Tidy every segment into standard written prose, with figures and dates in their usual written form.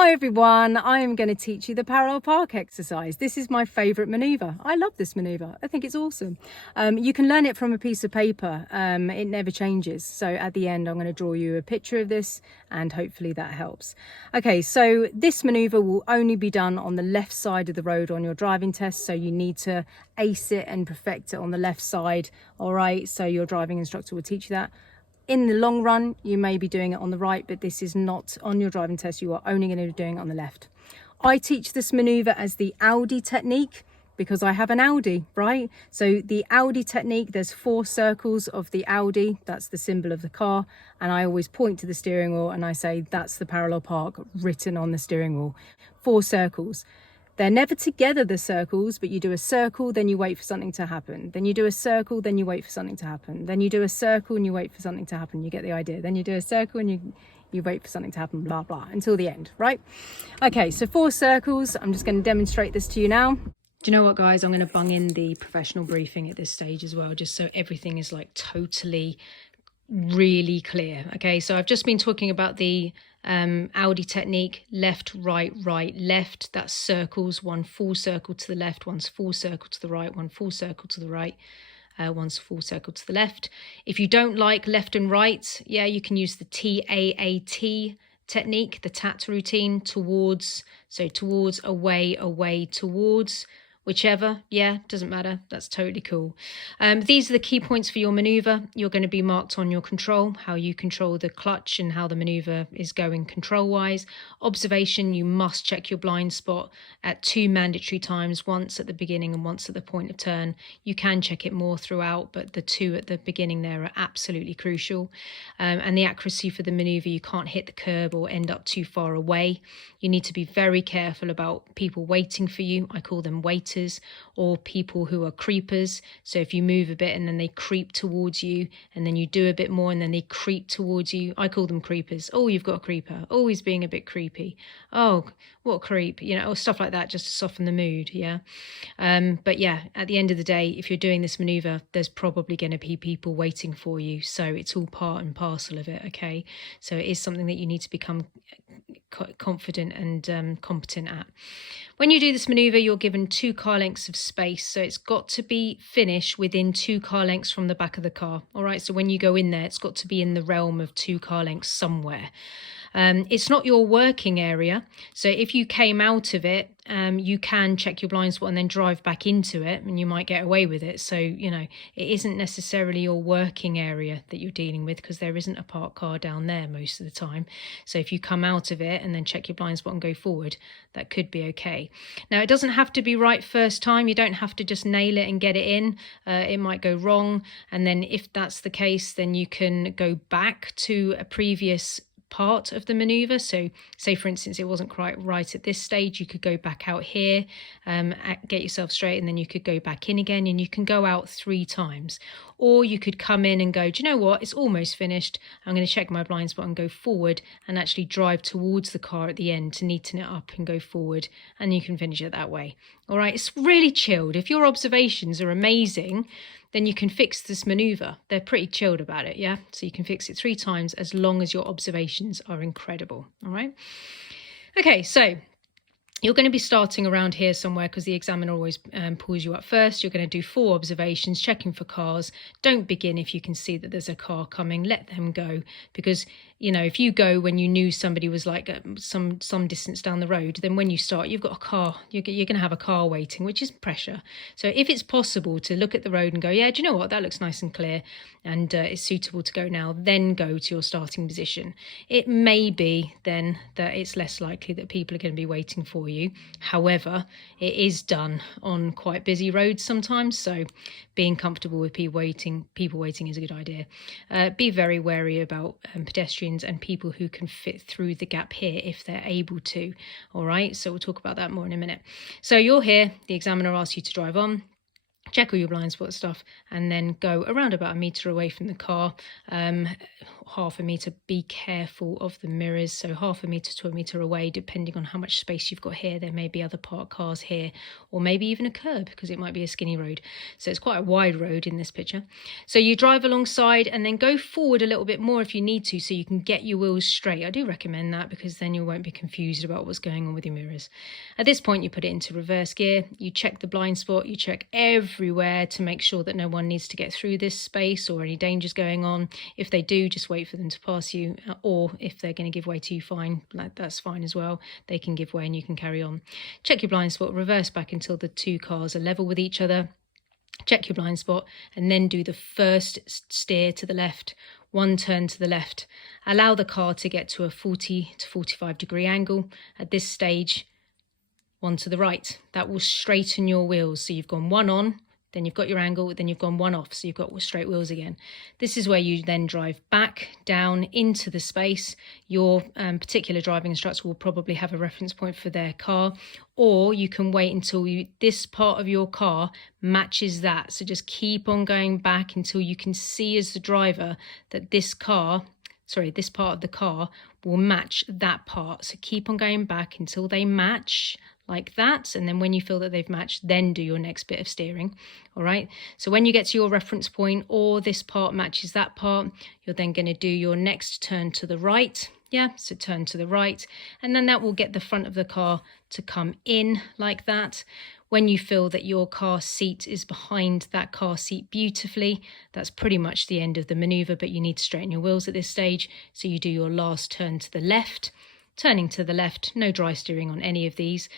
Hi everyone, I am going to teach you the parallel park exercise. This is my favourite manoeuvre. I love this manoeuvre. I think it's awesome. You can learn it from a piece of paper. It never changes. So at the end I'm going to draw you a picture of this and hopefully that helps. Okay, so this manoeuvre will only be done on the left side of the road on your driving test. So you need to ace it and perfect it on the left side. All right, so your driving instructor will teach you that. In the long run, you may be doing it on the right, but this is not on your driving test. You are only going to be doing it on the left. I teach this manoeuvre as the Audi technique because I have an Audi, right? So the Audi technique, there's 4 circles of the Audi. That's the symbol of the car. And I always point to the steering wheel and I say, that's the parallel park written on the steering wheel. 4 circles. They're never together, the circles, but you do a circle, then you wait for something to happen. Then you do a circle, then you wait for something to happen. Then you do a circle and you wait for something to happen. You get the idea. Then you do a circle and you wait for something to happen, blah, blah, until the end, right? Okay, so 4 circles. I'm just going to demonstrate this to you now. Do you know what, guys? I'm going to bung in the professional briefing at this stage as well, just so everything is like totally really clear. Okay, so I've just been talking about the Audi technique: left, right, right, left. That's circles. One full circle to the left, one's full circle to the right, one full circle to the right, one's full circle to the left. If you don't like left and right, yeah, you can use the TAAT technique, the TAT routine: towards, so towards, away, away, towards. Whichever, yeah, doesn't matter. That's totally cool. These are the key points for your manoeuvre. You're going to be marked on your control, how you control the clutch and how the manoeuvre is going control-wise. Observation, you must check your blind spot at 2 mandatory times, once at the beginning and once at the point of turn. You can check it more throughout, but the 2 at the beginning there are absolutely crucial. And the accuracy for the manoeuvre, you can't hit the curb or end up too far away. You need to be very careful about people waiting for you. I call them waiters, or people who are creepers. So if you move a bit and then they creep towards you, and then you do a bit more and then they creep towards you, I call them creepers. Oh, you've got a creeper. Oh, he's being a bit creepy. Oh, what a creep, you know, or stuff like that, just to soften the mood. Yeah. But yeah, at the end of the day, if you're doing this maneuver, there's probably going to be people waiting for you. So it's all part and parcel of it. Okay. So it is something that you need to become confident and competent at. When you do this maneuver, you're given 2 car lengths of space. So it's got to be finished within 2 car lengths from the back of the car. All right. So when you go in there, it's got to be in the realm of 2 car lengths somewhere. It's not your working area. So if you came out of it, you can check your blind spot and then drive back into it, and you might get away with it. So, you know, it isn't necessarily your working area that you're dealing with, because there isn't a parked car down there most of the time. So if you come out of it and then check your blind spot and go forward, that could be okay. Now, it doesn't have to be right first time. You don't have to just nail it and get it in. It might go wrong. And then if that's the case, then you can go back to a previous part of the maneuver. So say for instance it wasn't quite right at this stage, you could go back out here, get yourself straight, and then you could go back in again, and you can go out 3 times. Or you could come in and go, do you know what, it's almost finished, I'm going to check my blind spot and go forward and actually drive towards the car at the end to neaten it up and go forward, and you can finish it that way. All right, it's really chilled. If your observations are amazing, then you can fix this maneuver. They're pretty chilled about it, yeah? So you can fix it 3 times as long as your observations are incredible, all right? Okay, so you're going to be starting around here somewhere, because the examiner always pulls you up first. You're going to do 4 observations, checking for cars. Don't begin if you can see that there's a car coming. Let them go, because, you know, if you go when you knew somebody was like some distance down the road, then when you start, you've got a car. You're going to have a car waiting, which is pressure. So if it's possible to look at the road and go, yeah, do you know what, that looks nice and clear and it's suitable to go now, then go to your starting position. It may be then that it's less likely that people are going to be waiting for you. However, it is done on quite busy roads sometimes, so being comfortable with people waiting is a good idea. Be very wary about pedestrians and people who can fit through the gap here if they're able to. All right, so we'll talk about that more in a minute. So you're here, the examiner asks you to drive on. check all your blind spot stuff, and then go around about 1 metre away from the car, half a metre. Be careful of the mirrors, so half a metre to 1 metre away, depending on how much space you've got here. There may be other parked cars here, or maybe even a curb, because it might be a skinny road. So it's quite a wide road in this picture. So you drive alongside and then go forward a little bit more if you need to, so you can get your wheels straight. I do recommend that, because then you won't be confused about what's going on with your mirrors. At this point, you put it into reverse gear, you check the blind spot, you check everywhere to make sure that no one needs to get through this space or any dangers going on. If they do, just wait for them to pass you, or if they're going to give way to you, fine, that's fine as well. They can give way and you can carry on. Check your blind spot, reverse back until the two cars are level with each other. Check your blind spot, and then do the first steer to the left, one turn to the left. Allow the car to get to a 40 to 45 degree angle. At this stage, one to the right. That will straighten your wheels. So you've gone one on, then you've got your angle, then you've gone one off, so you've got straight wheels again. This is where you then drive back down into the space. Your particular driving instructor will probably have a reference point for their car, or you can wait until this part of your car matches that. So just keep on going back until you can see as the driver that this part of the car will match that part. So keep on going back until they match, like that, and then when you feel that they've matched, then do your next bit of steering. All right, so when you get to your reference point, or this part matches that part, you're then going to do your next turn to the right. So turn to the right, and then that will get the front of the car to come in like that. When you feel that your car seat is behind that car seat beautifully, that's pretty much the end of the maneuver, but you need to straighten your wheels at this stage. So you do your last turn to the left. Turning to the left, no dry steering on any of these.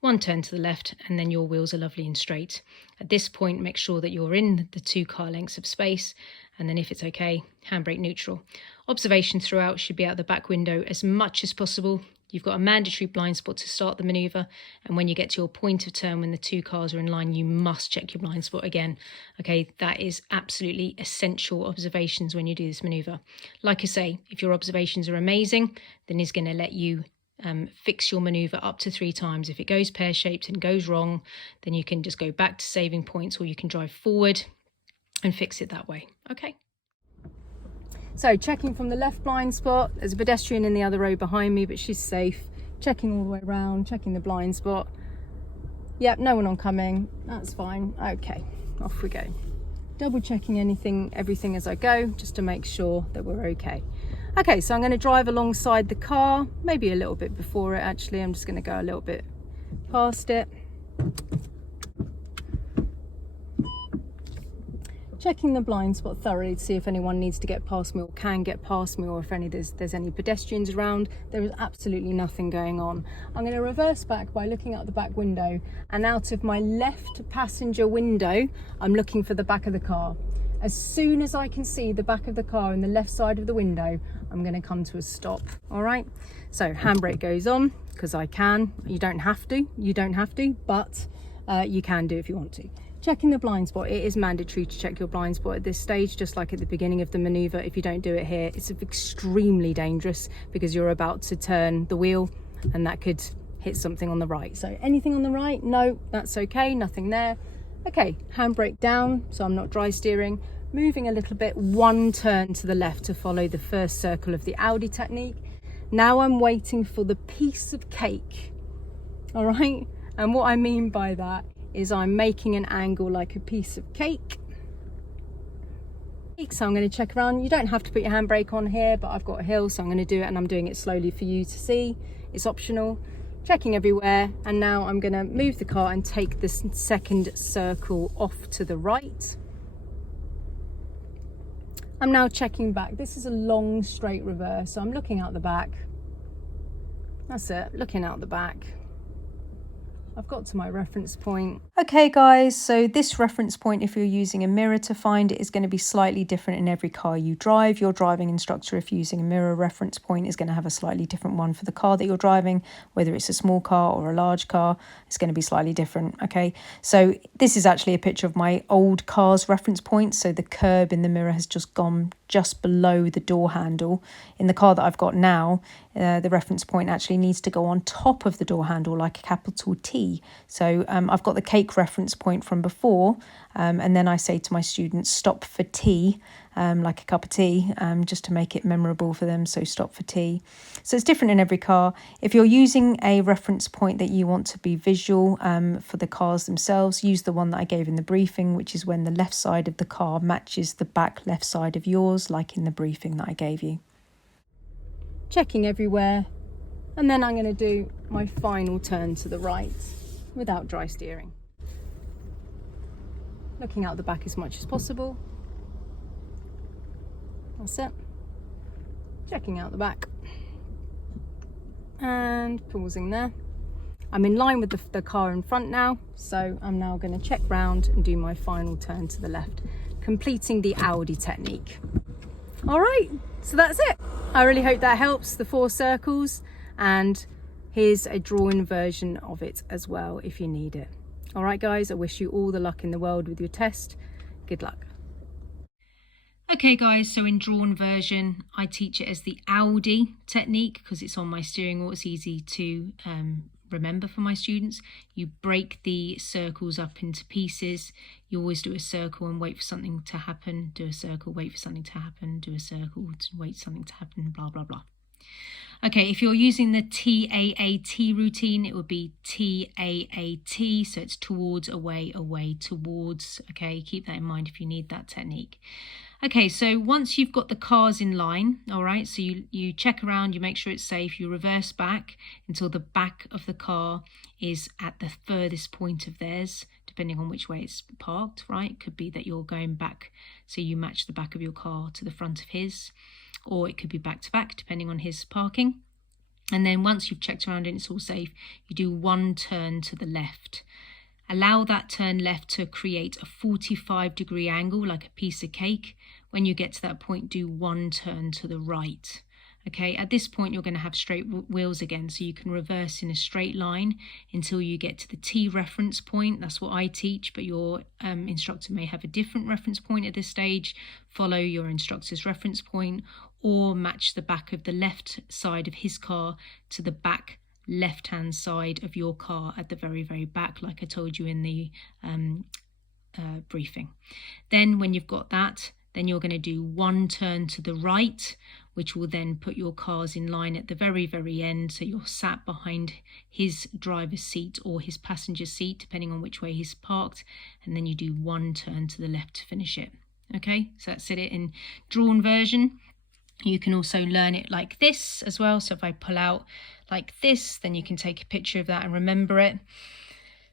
One turn to the left, and then your wheels are lovely and straight. At this point, make sure that you're in the 2 car lengths of space, and then if it's okay, handbrake neutral. Observation throughout should be out the back window as much as possible. You've got a mandatory blind spot to start the manoeuvre, and when you get to your point of turn when the 2 cars are in line, you must check your blind spot again. Okay, that is absolutely essential observations when you do this manoeuvre. Like I say, if your observations are amazing, then he's going to let you fix your manoeuvre up to 3 times. If it goes pear-shaped and goes wrong, then you can just go back to saving points, or you can drive forward and fix it that way. Okay. So checking from the left blind spot, there's a pedestrian in the other row behind me, but she's safe. Checking all the way around, checking the blind spot. Yep, no one oncoming, that's fine. Okay, off we go. Double checking everything as I go, just to make sure that we're okay. Okay, so I'm going to drive alongside the car, maybe a little bit before it actually. I'm just going to go a little bit past it. Checking the blind spot thoroughly to see if anyone needs to get past me or can get past me, or if there's any pedestrians around. There is absolutely nothing going on. I'm going to reverse back by looking out the back window, and out of my left passenger window, I'm looking for the back of the car. As soon as I can see the back of the car in the left side of the window, I'm going to come to a stop. All right, so handbrake goes on, because I can. You don't have to, but you can do if you want to. Checking the blind spot. It is mandatory to check your blind spot at this stage, just like at the beginning of the manoeuvre. If you don't do it here, it's extremely dangerous, because you're about to turn the wheel and that could hit something on the right. So anything on the right, no, that's okay, nothing there. Okay, handbrake down, so I'm not dry steering. Moving a little bit, 1 turn to the left to follow the first circle of the Audi technique. Now I'm waiting for the piece of cake. All right, and what I mean by that is I'm making an angle like a piece of cake. So I'm going to check around. You don't have to put your handbrake on here, but I've got a hill, so I'm going to do it, and I'm doing it slowly for you to see. It's optional. Checking everywhere, and now I'm going to move the car and take this second circle off to the right. I'm now checking back. This is a long straight reverse, so I'm looking out the back. That's it, looking out the back. I've got to my reference point. Okay guys, so this reference point, if you're using a mirror to find it, is going to be slightly different in every car you drive. Your driving instructor, if you're using a mirror reference point, is going to have a slightly different one for the car that you're driving. Whether it's a small car or a large car, it's going to be slightly different. Okay, so this is actually a picture of my old car's reference point. So the curb in the mirror has just gone just below the door handle. In the car that I've got now, the reference point actually needs to go on top of the door handle like a capital T. So I've got the cake reference point from before, and then I say to my students, stop for tea, like a cup of tea, just to make it memorable for them. So stop for tea. So it's different in every car. If you're using a reference point that you want to be visual for the cars themselves, use the one that I gave in the briefing, which is when the left side of the car matches the back left side of yours, like in the briefing that I gave you. Checking everywhere, and then I'm going to do my final turn to the right without dry steering. Looking out the back as much as possible. That's it. Checking out the back. And pausing there. I'm in line with the car in front now, so I'm now going to check round and do my final turn to the left, completing the Audi technique. All right, so that's it. I really hope that helps, the 4 circles, and here's a drawn version of it as well if you need it. All right, guys, I wish you all the luck in the world with your test. Good luck. Okay guys, so in drawn version, I teach it as the Audi technique because it's on my steering wheel. It's easy to remember for my students. You break the circles up into pieces. You always do a circle and wait for something to happen. Do a circle, wait for something to happen. Do a circle, wait for something to happen, blah, blah, blah. Okay, if you're using the TAAT routine, it would be TAAT. So it's towards, away, away, towards. Okay, keep that in mind if you need that technique. Okay, so once you've got the cars in line, all right, so you check around, you make sure it's safe, you reverse back until the back of the car is at the furthest point of theirs, depending on which way it's parked, right? Could be that you're going back, so you match the back of your car to the front of his, or it could be back to back, depending on his parking. And then once you've checked around and it's all safe, you do 1 turn to the left. Allow that turn left to create a 45-degree angle like a piece of cake. When you get to that point, do 1 turn to the right. Okay, at this point, you're going to have straight wheels again, so you can reverse in a straight line until you get to the T reference point. That's what I teach, but your instructor may have a different reference point at this stage. Follow your instructor's reference point or match the back of the left side of his car to the back left-hand side of your car at the very, very back, like I told you in the briefing. Then when you've got that, then you're going to do 1 turn to the right, which will then put your cars in line at the very, very end. So you're sat behind his driver's seat or his passenger seat, depending on which way he's parked. And then you do 1 turn to the left to finish it. Okay, so that's it in drawn version. You can also learn it like this as well. So if I pull out like this, then you can take a picture of that and remember it.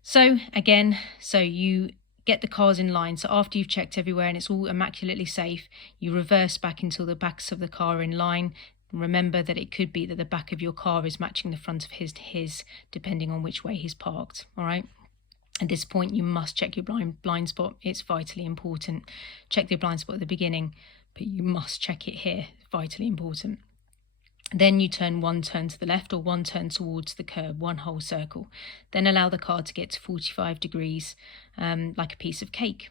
So again, so you get the cars in line. So after you've checked everywhere and it's all immaculately safe, you reverse back until the backs of the car are in line. Remember that it could be that the back of your car is matching the front of his depending on which way he's parked. All right. At this point, you must check your blind spot. It's vitally important. Check the blind spot at the beginning, but you must check it here. Vitally important. Then you turn 1 turn to the left or 1 turn towards the curb, 1 whole circle. Then allow the car to get to 45 degrees like a piece of cake.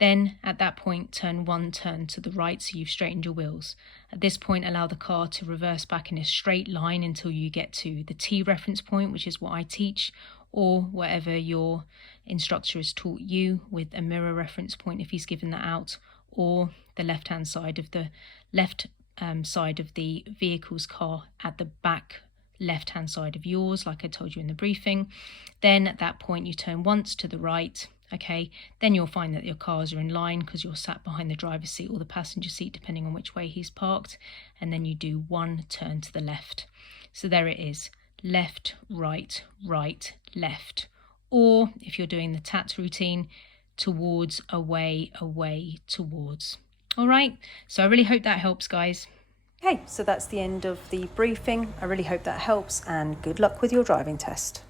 Then at that point, turn 1 turn to the right so you've straightened your wheels. At this point, allow the car to reverse back in a straight line until you get to the T reference point, which is what I teach, or whatever your instructor has taught you with a mirror reference point if he's given that out, or the left-hand side of the side of the vehicle's car at the back left-hand side of yours, like I told you in the briefing. Then at that point, you turn once to the right. Okay, then you'll find that your cars are in line because you're sat behind the driver's seat or the passenger seat, depending on which way he's parked. And then you do 1 turn to the left. So there it is. Left, right, right, left. Or if you're doing the TAT routine, towards, away, away, towards. All right, so I really hope that helps, guys. Okay, so that's the end of the briefing. I really hope that helps and good luck with your driving test.